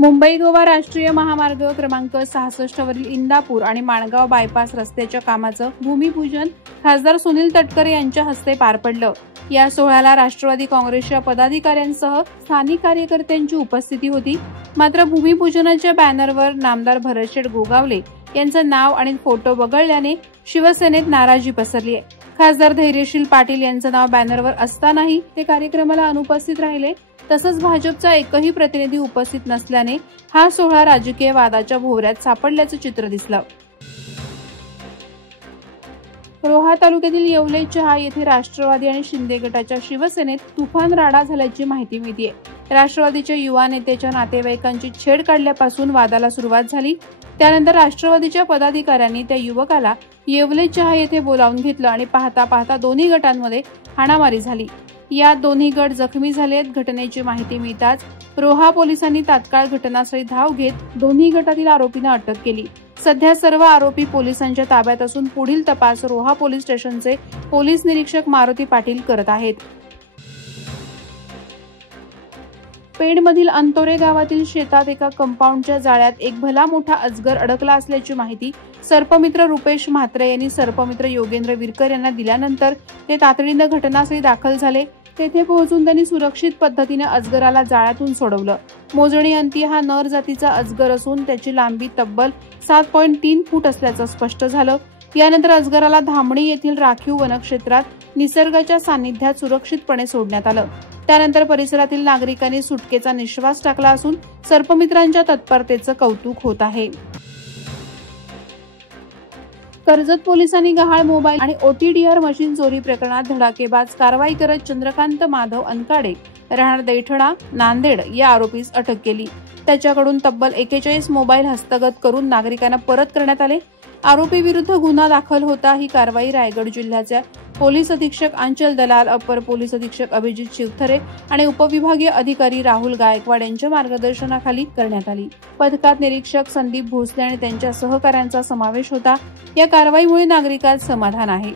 मुंबई गोवा राष्ट्रीय महामार्ग क्रमांक 66 वरील इंदापूर आणि माणगाव बायपास रस्त्याच्या कामाचं भूमिपूजन खासदार सुनील तटकरे यांच्या हस्ते पार पडलं। या सोहळ्याला राष्ट्रवादी काँग्रेसच्या पदाधिकाऱ्यांसह स्थानिक कार्यकर्त्यांची उपस्थिती होती। मात्र भूमिपूजनाच्या बॅनरवर नामदार भरतशेठ गोगावले यांचं नाव आणि फोटो वगळल्याने शिवसेनेत नाराजी पसरली आहे। खासदार धैर्यशील पाटील यांचं नाव बॅनरवर असतानाही ते कार्यक्रमाला अनुपस्थित राहिले। तसंच भाजपचा एकही प्रतिनिधी उपस्थित नसल्याने हा सोहळा राजकीय वादाच्या भोवऱ्यात सापडल्याचं चित्र दिसलं। रोहा तालुक्यातील येवले चहा येथे राष्ट्रवादी आणि शिंदे गटाच्या शिवसेनेत तुफान राडा झाल्याची माहिती मिळतेय। राष्ट्रवादीच्या युवा नेत्याच्या नातेवाईकांची छेड काढल्यापासून वादाला सुरुवात झाली। त्यानंतर राष्ट्रवादीच्या पदाधिकाऱ्यांनी त्या युवकाला येवले चहा येथे बोलावून घेतलं आणि पाहता पाहता दोन्ही गटांमध्ये हाणामारी झाली। यात दोन्ही गट जखमी झालेत। घटनेची माहिती मिळताच रोहा पोलिसांनी तात्काळ घटनास्थळी धाव घेत दोन्ही गटातील आरोपींना अटक केली। सध्या सर्व आरोपी पोलिसांच्या ताब्यात असून पुढील तपास रोहा पोलीस स्टेशनचे पोलीस निरीक्षक मारुती पाटील करत आहेत। पेणमधील अंतोरे गावातील शेतात एका कंपाऊंडच्या जाळ्यात एक भला मोठा अजगर अडकला असल्याची माहिती सर्पमित्र रुपेश म्हात्रे यांनी सर्पमित्र योगेंद्र विरकर यांना दिल्यानंतर ते तातडीनं घटनास्थळी दाखल झाले। तेथे पोहोचून त्यांनी सुरक्षित पद्धतीने अजगराला जाळ्यातून सोडवलं। मोजणी अंती हा नर जातीचा अजगर असून त्याची लांबी तब्बल 7.3 फूट असल्याचं स्पष्ट झालं। यानंतर अजगराला धामणी येथील राखीव वनक्षेत्रात निसर्गाच्या सानिध्यात सुरक्षितपणे सोडण्यात आलं। त्यानंतर परिसरातील नागरिकांनी सुटकेचा निश्वास टाकला असून सर्पमित्रांच्या तत्परतेचं कौतुक होत आहे। कर्जत पोलिसांनी गहाळ मोबाईल आणि OTDR मशीन चोरी प्रकरणात धडाकेबाज कारवाई करत चंद्रकांत माधव अनकाडे राहणार दैठणा नांदेड या आरोपीस अटक केली। त्याच्याकडून तब्बल 41 मोबाईल हस्तगत करून नागरिकांना परत करण्यात आले। आरोपी विरुद्ध गुन्हा दाखल होता। ही कारवाई रायगड जिल्ह्याच्या पोलीस अधीक्षक अंचल दलाल, अपर पोलीस अधीक्षक अभिजित शिवथरे आणि उपविभागीय अधिकारी राहुल गायकवाड यांच्या मार्गदर्शनाखाली करण्यात आली। पथकात निरीक्षक संदीप भोसले आणि त्यांच्या सहकाऱ्यांचा समावेश होता। या कारवाईमुळे नागरिकांत समाधान आहे।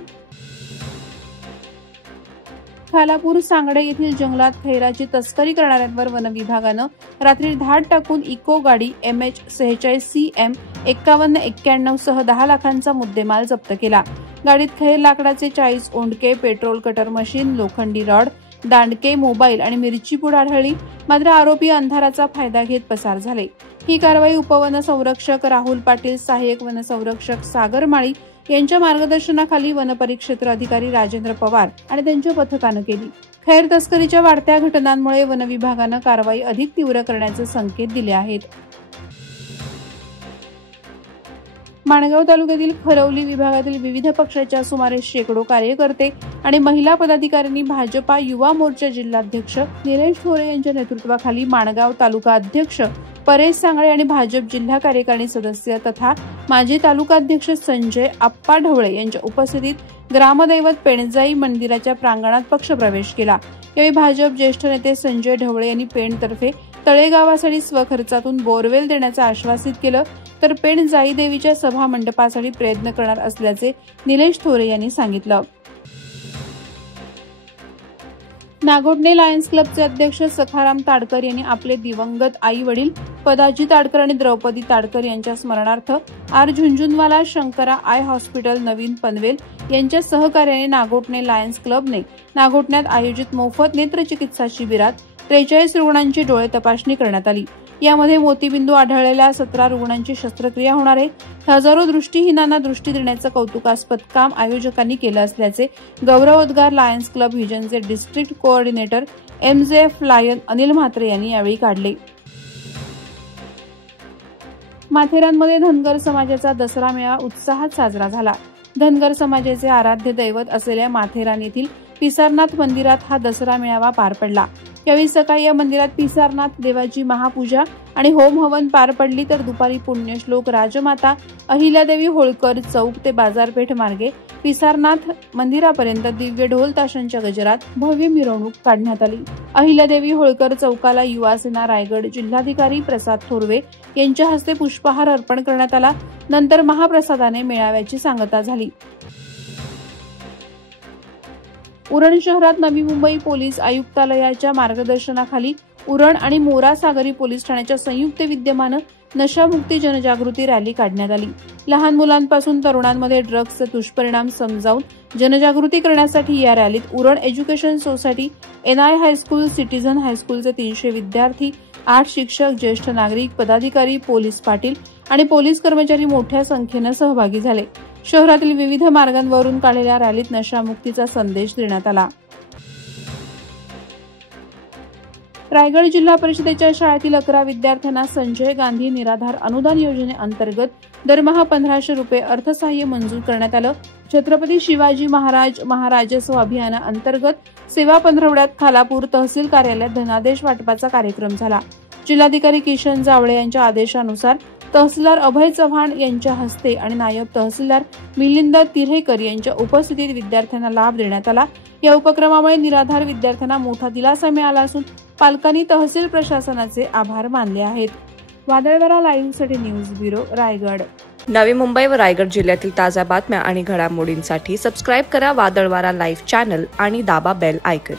खालापूर सांगडे येथील जंगलात खैराची तस्करी करणाऱ्यांवर वन विभागानं रात्री धाड टाकून इको गाडी MH46 CM 5191 सह 10 लाखांचा मुद्देमाल जप्त केला। गाडीत खैर लाकडाचे 40 ओंडके, पेट्रोल कटर मशीन, लोखंडी रॉड, दांडके, मोबाईल आणि मिरची पूड आढळली। मात्र आरोपी अंधाराचा फायदा घेत पसार झाले। ही कारवाई उपवन संरक्षक राहुल पाटील, सहाय्यक वन संरक्षक सागर माळी यांच्या मार्गदर्शनाखाली वनपरिक्षेत्र अधिकारी राजेंद्र पवार आणि त्यांच्या पथकानं केली। खैर तस्करीच्या वाढत्या घटनांमुळे वन विभागानं कारवाई अधिक तीव्र करण्याचे संकेत दिले आहेत। माणगाव तालुक्यातील खरवली विभागातील विविध पक्षाच्या सुमारे 100 कार्यकर्ते आणि महिला पदाधिकाऱ्यांनी भाजपा युवा मोर्चा जिल्हाध्यक्ष निलेश थोरे यांच्या नेतृत्वाखाली माणगाव तालुका अध्यक्ष परेश सांगळे आणि भाजप जिल्हा कार्यकारिणी सदस्य तथा माजी तालुकाध्यक्ष संजय आप्पा ढवळे यांच्या उपस्थितीत ग्रामदैवत पेणजाई मंदिराच्या प्रांगणात पक्षप्रवेश केला। यावेळी भाजप ज्येष्ठ नेते संजय ढवळे यांनी पेणतर्फे तळेगावासाठी स्वखर्चातून बोरवेल देण्याचं आश्वासित केलं, तर पेणजाई देवीच्या सभा मंडपासाठी प्रयत्न करणार असल्याचे निलेश थोरे यांनी सांगितलं। नागोठणे लायन्स क्लबचे अध्यक्ष सखाराम ताडकर यांनी आपले दिवंगत आई वडील पदाजी ताडकर आणि द्रौपदी ताडकर यांच्या स्मरणार्थ R Jhunjhunwala Shankara eye hospital Navin Panvel यांच्या सहकार्याने नागोठणे लायन्स क्लबने नागोठण्यात आयोजित मोफत नेत्रचिकित्सा शिबिरात 43 रुग्णांची डोळे तपासणी करण्यात आली। यामध्ये मोतीबिंदू आढळलेल्या 17 रुग्णांची शस्त्रक्रिया होणार आहे। हजारो दृष्टीहीनांना दृष्टी देण्याचं कौतुकास्पद काम आयोजकांनी केलं असल्याचे गौरवोद्गार लायन्स क्लब व्हिजनचे district coordinator MJF lion Anil Mhatre यांनी यावेळी काढले। माथेरानमध्ये धनगर समाजाचा दसरा मेळा उत्साहात साजरा झाला। धनगर समाजाचे आराध्य दैवत असलेल्या माथेरान येथील पिसारनाथ मंदिरात हा दसरा मेळावा पार पडला। यावेळी सकाळी या मंदिरात पिसारनाथ देवाची महापूजा आणि होम हवन पार पडली, तर दुपारी पुण्यश्लोक राजमाता अहिल्यादेवी होळकर चौक ते बाजारपेठ मार्गे पिसारनाथ मंदिरापर्यंत दिव्य ढोल ताशांच्या गजरात भव्य मिरवणूक काढण्यात आली। अहिल्यादेवी होळकर चौकाला युवासेना रायगड जिल्हाधिकारी प्रसाद थोरवे यांच्या हस्ते पुष्पहार अर्पण करण्यात आला। नंतर महाप्रसादाने मेळाव्याची सांगता झाली। उरण शहरात नवी मुंबई पोलीस आयुक्तालयाच्या मार्गदर्शनाखाली उरण आणि मोरा सागरी पोलीस ठाण्याच्या संयुक्त विद्यमानं नशामुक्ती जनजागृती रॅली काढण्यात आली। लहान मुलांपासून तरुणांमध्ये ड्रग्सचे दुष्परिणाम समजावून जनजागृती करण्यासाठी या रॅलीत Uran education society, NI high school, citizen हायस्कूलचे 300 विद्यार्थी, 8 शिक्षक, ज्येष्ठ नागरिक, पदाधिकारी, पोलीस पाटील आणि पोलीस कर्मचारी मोठ्या संख्येने सहभागी झाले। शहरातील विविध मार्गांवरून काढलेल्या रॅलीत नशामुक्तीचा संदेश देण्यात आला। रायगड जिल्हा परिषदेच्या शाळेतील 11 विद्यार्थ्यांना संजय गांधी निराधार अनुदान योजनेअंतर्गत दरमहा 1500 रुपये अर्थसहाय्य मंजूर करण्यात आलं। छत्रपती शिवाजी महाराज महाराजस्व अभियानाअंतर्गत सेवा पंधरवड्यात खालापूर तहसील कार्यालयात धनादेश वाटपाचा कार्यक्रम झाला। जिल्हाधिकारी किशन जावळे यांच्या आदेशानुसार तहसीलदार अभय चव्हाण यांच्या हस्ते आणि नायब तहसीलदार मिलिंद तिऱ्हेकर यांच्या उपस्थितीत विद्यार्थ्यांना लाभ देण्यात आला। या उपक्रमामुळे निराधार विद्यार्थ्यांना मोठा दिलासा मिळाला असून पालकांनी तहसील प्रशासनाचे आभार मानले आहेत। वादळवारा लाईव्हसाठी न्यूज ब्युरो, रायगड। नवी मुंबई व रायगड जिल्ह्यातील ताज्या बातम्या आणि घडामोडींसाठी सबस्क्राईब करा वादळवारा लाईव्ह चॅनल आणि दाबा बेल आयकॉन।